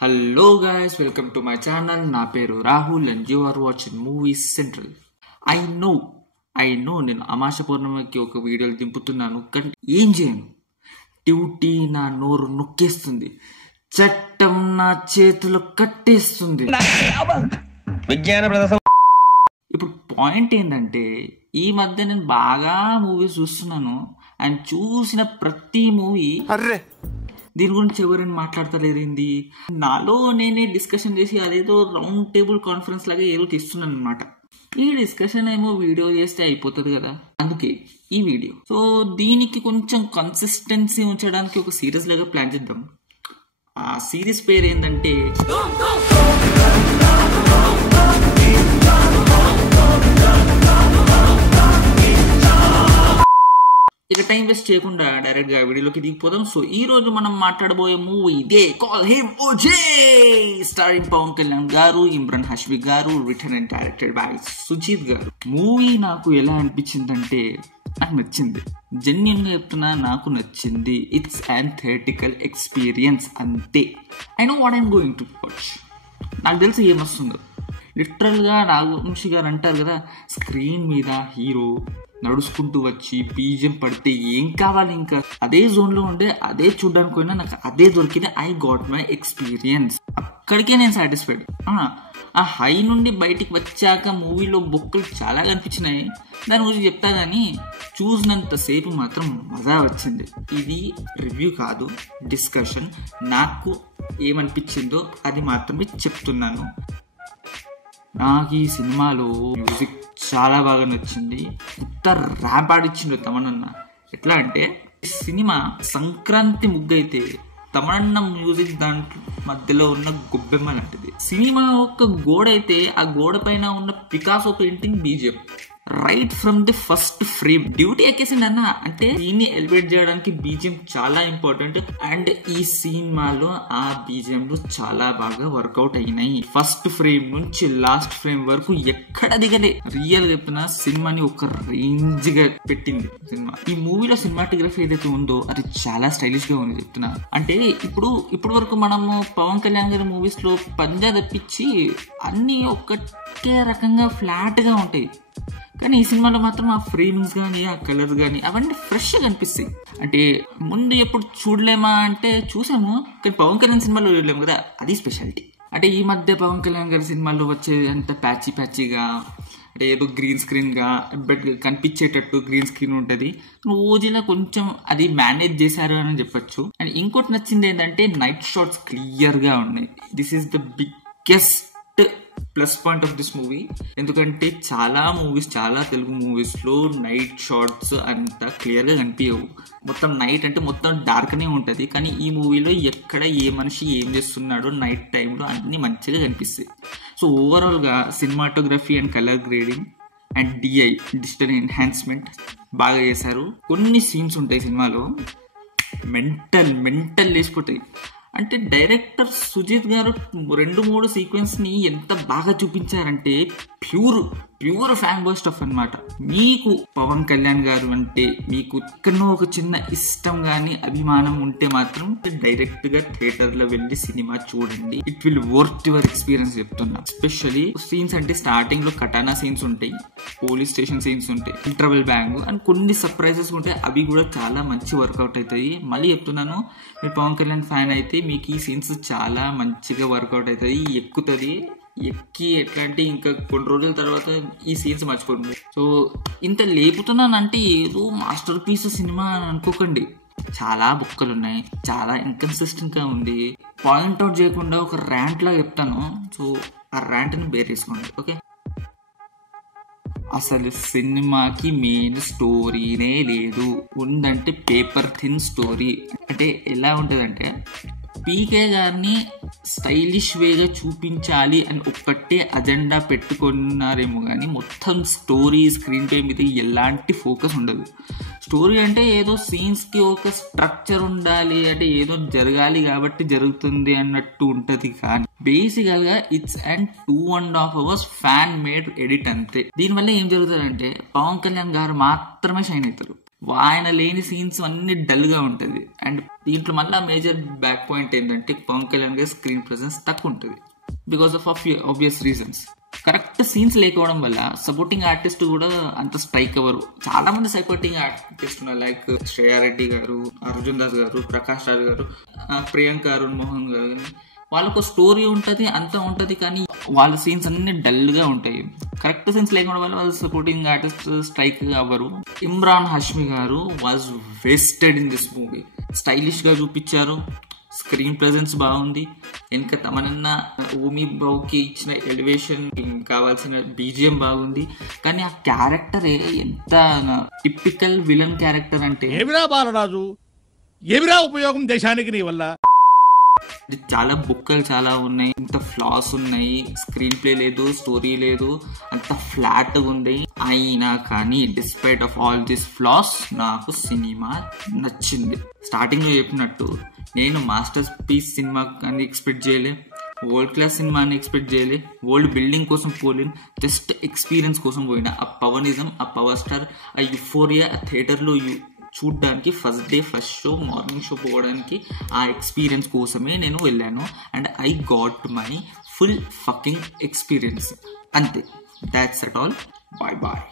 Hello guys, welcome to my channel. నా పేరు Rahul and you are watching movies central. I know నేను అమావాస్య పౌర్ణమికి ఒక వీడియోలు దింపుతున్నాను, కానీ ఏం చేయను. డ్యూటీ నా నోరు నొక్కేస్తుంది, చట్టం నా చేతులు కట్టేస్తుంది. ఇప్పుడు పాయింట్ ఏంటంటే, ఈ మధ్య నేను బాగా మూవీస్ చూస్తున్నాను అండ్ చూసిన ప్రతి మూవీ దీని గురించి ఎవరైనా మాట్లాడతలేదేంది, నాలో నేనే డిస్కషన్ చేసి అదేదో రౌండ్ టేబుల్ కాన్ఫరెన్స్ లాగా ఏదో తీస్తున్నాను అనమాట. ఈ డిస్కషన్ ఏమో వీడియో చేస్తే అయిపోతుంది కదా, అందుకే ఈ వీడియో. సో దీనికి కొంచెం కన్సిస్టెన్సీ ఉంచడానికి ఒక సిరీస్ లాగా ప్లాన్ చేద్దాం. ఆ సిరీస్ పేరు ఏంటంటే ఇక టైం వేస్ట్ చేయకుండా డైరెక్ట్ గా వీడియోలోకి దిగిపోదాం. సో ఈ రోజు మనం మాట్లాడబోయే movie They Call Him OG, starring Pawan Kalyan garu, Emraan Hashmi garu, written and directed by Sujeeth garu. Movie నాకు ఎలా అనిపించిందంటే, నాకు నచ్చింది, జెన్యున్ గా చెప్తున్నా, నాకు నచ్చింది. ఇట్స్ అన్ థియేటికల్ ఎక్స్పీరియన్స్, అంతే. I know what I'm going to watch. నాకు తెలిసి ఏమొస్తుందో. లిటరల్ గా నాగవంశీ గారు అంటారు కదా, స్క్రీన్ మీద హీరో నడుచుకుంటూ వచ్చి బీజం పడితే ఏం కావాలి, ఇంకా అదే జోన్ లో ఉండే అదే చూడడానికి పోయినా నాకు అదే దొరికింది. ఐ గాట్ మై ఎక్స్పీరియన్స్, అక్కడికే నేను సాటిస్ఫైడ్. ఆ హై నుండి బయటికి వచ్చాక మూవీలో బొక్కలు చాలా కనిపించినాయి, దాని గురించి చెప్తా కానీ చూసినంతసేపు మాత్రం మజా వచ్చింది. ఇది రివ్యూ కాదు, డిస్కషన్. నాకు ఏమనిపించిందో అది మాత్రమే చెప్తున్నాను. నాకు ఈ సినిమాలో మ్యూజిక్ చాలా బాగా నచ్చింది. కొత్త ర్యాంప్ ఆడిచ్చిండు తమనన్న. ఎట్లా అంటే, సినిమా సంక్రాంతి ముగ్గైతే తమనన్న మ్యూజిక్ దాంట్లో మధ్యలో ఉన్న గొబ్బెమ్మ లాంటిది. సినిమా ఒక గోడ అయితే ఆ గోడ పైన ఉన్న Picasso painting BGM right from the first frame. Duty ఎక్కేసిండి అన్న అంటే దీన్ని ఎలివేట్ చేయడానికి బీజిఎం చాలా ఇంపార్టెంట్. అండ్ ఈ సినిమాలో ఆ బీజిఎంలు చాలా బాగా వర్కౌట్ అయినాయి. ఫస్ట్ ఫ్రేమ్ నుంచి లాస్ట్ ఫ్రేమ్ వరకు ఎక్కడ దిగలే. రియల్ చెప్తున్నా, సినిమాని ఒక రేంజ్ గా పెట్టింది సినిమా. ఈ మూవీలో సినిమాటోగ్రఫీ ఏదైతే ఉందో అది చాలా స్టైలిష్ గా ఉంది చెప్తున్నా. అంటే ఇప్పుడు వరకు మనము పవన్ కళ్యాణ్ గారి మూవీస్ లో పంజా తప్పించి అన్ని ఒక్కటే రకంగా ఫ్లాట్ గా ఉంటాయి, కానీ ఈ సినిమాలో మాత్రం ఆ ఫ్రేమ్స్ కానీ ఆ కలర్స్ కానీ అవన్నీ ఫ్రెష్గా కనిపిస్తాయి. అంటే ముందు ఎప్పుడు చూడలేమా అంటే చూసాము, కానీ పవన్ కళ్యాణ్ సినిమాలో చూడలేము కదా, అది స్పెషాలిటీ. అంటే ఈ మధ్య పవన్ కళ్యాణ్ గారి సినిమాల్లో వచ్చేది అంత ప్యాచీగా, అంటే ఏదో గ్రీన్ స్క్రీన్ గా కనిపించేటట్టు గ్రీన్ స్క్రీన్ ఉంటుంది. ఓజీలో కొంచెం అది మేనేజ్ చేశారు అని చెప్పొచ్చు. అండ్ ఇంకోటి నచ్చింది ఏంటంటే, నైట్ షాట్స్ క్లియర్ గా ఉన్నాయి. This is the biggest plus point of this movie. ఎందుకంటే చాలా తెలుగు మూవీస్ లో నైట్ షాట్స్ అంత క్లియర్ గా కనిపించవు. మొత్తం నైట్ అంటే మొత్తం డార్క్ నే ఉంటది, కానీ ఈ మూవీలో ఎక్కడ ఏ మనిషి ఏం చేస్తున్నాడో నైట్ టైంలో అన్ని మంచిగా కనిపిస్తాయి. సో ఓవరాల్ గా cinematography and colour grading and digital enhancement బాగా చేశారు. కొన్ని సీన్స్ ఉంటాయి సినిమాలో మెంటల్ లేచిపోతాయి. అంటే డైరెక్టర్ సుజీత్ గారు 2-3 సీక్వెన్స్ ని ఎంత బాగా చూపించారంటే ప్యూర్ ఫ్యాన్ బాయ్ స్టఫ్ అనమాట. మీకు పవన్ కళ్యాణ్ గారు అంటే మీకు ఎక్కడో ఒక చిన్న ఇష్టం గానీ అభిమానం ఉంటే మాత్రం డైరెక్ట్ గా థియేటర్ లో వెళ్ళి సినిమా చూడండి. It will worth your experience చెప్తున్నా. ఎస్పెషల్లీ సీన్స్ అంటే స్టార్టింగ్ లో కటానా సీన్స్ ఉంటాయి, పోలీస్ స్టేషన్ సీన్స్ ఉంటాయి, ఇంటర్వెల్ బ్యాంగ్ అండ్ కొన్ని సర్ప్రైజెస్ ఉంటాయి. అవి కూడా చాలా మంచి వర్కౌట్ అవుతాయి. మళ్ళీ చెప్తున్నాను, మీరు పవన్ కళ్యాణ్ ఫ్యాన్ అయితే మీకు ఈ సీన్స్ చాలా మంచిగా వర్కౌట్ అవుతాయి, ఎక్కుతుంది. ఎక్కి ఎట్లా అంటే ఇంకా కొన్ని రోజుల తర్వాత ఈ సీన్స్ మర్చిపోతుంది. సో ఇంత లేపుతున్నానంటే ఏదో మాస్టర్ పీస్ సినిమా అని అనుకోకండి. చాలా బుక్కలు ఉన్నాయి, చాలా ఇన్కన్సిస్టెంట్ గా ఉంది. పాయింట్ అవుట్ చేయకుండా ఒక ర్యాంట్ లా చెప్తాను, సో ఆ ర్యాంట్ ని బేర్ చేసుకోండి, ఓకే. అసలు సినిమాకి మెయిన్ స్టోరీనే లేదు, ఉందంటే పేపర్ థిన్ స్టోరీ. అంటే ఎలా ఉంటుందంటే, పీకే గారిని స్టైలిష్ వేగా చూపించాలి అని ఒక్కటే అజెండా పెట్టుకున్నారేమో కానీ మొత్తం స్టోరీ స్క్రీన్ పే మీద ఎలాంటి ఫోకస్ ఉండదు. స్టోరీ అంటే ఏదో సీన్స్కి ఒక స్ట్రక్చర్ ఉండాలి, అంటే ఏదో జరగాలి కాబట్టి జరుగుతుంది అన్నట్టు ఉంటుంది. కానీ బేసికల్గా it's and 2.5 hours fan made edit అంతే. దీనివల్ల ఏం జరుగుతుందంటే, పవన్ కళ్యాణ్ గారు మాత్రమే షైన్ అవుతారు. ఆయన లేని సీన్స్ అన్ని డల్ గా ఉంటది. అండ్ దీంట్లో మళ్ళీ మేజర్ బ్యాక్ పాయింట్ ఏంటంటే పవన్ కళ్యాణ్ గారి స్క్రీన్ ప్రెసెన్స్ తక్కువ ఉంటుంది because of obvious reasons. Correct scenes లేకపోవడం వల్ల సపోర్టింగ్ ఆర్టిస్ట్ కూడా అంత స్ట్రైక్ అవ్వరు. చాలా మంది సపోర్టింగ్ ఆర్టిస్ట్ ఉన్నారు, లైక్ శ్రేయారెడ్డి గారు, అర్జున్ దాస్ గారు, ప్రకాష్ రాజ్ గారు, ప్రియాంక అరుణ్ మోహన్ గారు. వాళ్ళకు స్టోరీ ఉంటుంది, అంతా ఉంటుంది, కానీ వాళ్ళ సీన్స్ అన్ని డల్ గా ఉంటాయి. కరెక్ట్ సీన్స్ లేకపోవడం వల్ల వాళ్ళు సపోర్టింగ్ ఆర్టిస్ట్ స్ట్రైక్ అవ్వరు. ఇమ్రాన్ హష్మి గారు was wasted in this movie. Stylish గా చూపించారు, స్క్రీన్ ప్రెజెన్స్ బాగుంది, వెనక తమనన్న ఊమి బావుకి ఇచ్చిన ఎలివేషన్, కావాల్సిన బీజిఎం బాగుంది. కానీ ఆ క్యారెక్టర్ ఎంత టిపికల్ విలన్ క్యారెక్టర్ అంటే, ఏమిరా బాలరాజు, ఏమిరా ఉపయోగం దేశానికి నీ వల్ల. చాలా బుక్కలు చాలా ఉన్నాయి, ఇంత ఫ్లాస్ ఉన్నాయి, స్క్రీన్ ప్లే లేదు, స్టోరీ లేదు, అంత ఫ్లాట్ ఉంది. అయినా కానీ despite of all this floss నాకు సినిమా నచ్చింది. స్టార్టింగ్ లో చెప్పినట్టు నేను మాస్టర్ పీస్ సినిమా అని ఎక్స్పెక్ట్ చేయలే, వరల్డ్ క్లాస్ సినిమా అని ఎక్స్పెక్ట్ చేయలే, వరల్డ్ బిల్డింగ్ కోసం పోలేను, జస్ట్ ఎక్స్పీరియన్స్ కోసం పోయినా. ఆ పవనిజం, ఆ పవర్ స్టార్, ఆ యుఫోరియా ఆ థియేటర్లో చూడ్డానికి first day first show morning show పోవడానికి ఆ ఎక్స్పీరియన్స్ కోసమే నేను వెళ్ళాను. And I got my full fucking experience. అంతే, that's at all. Bye bye.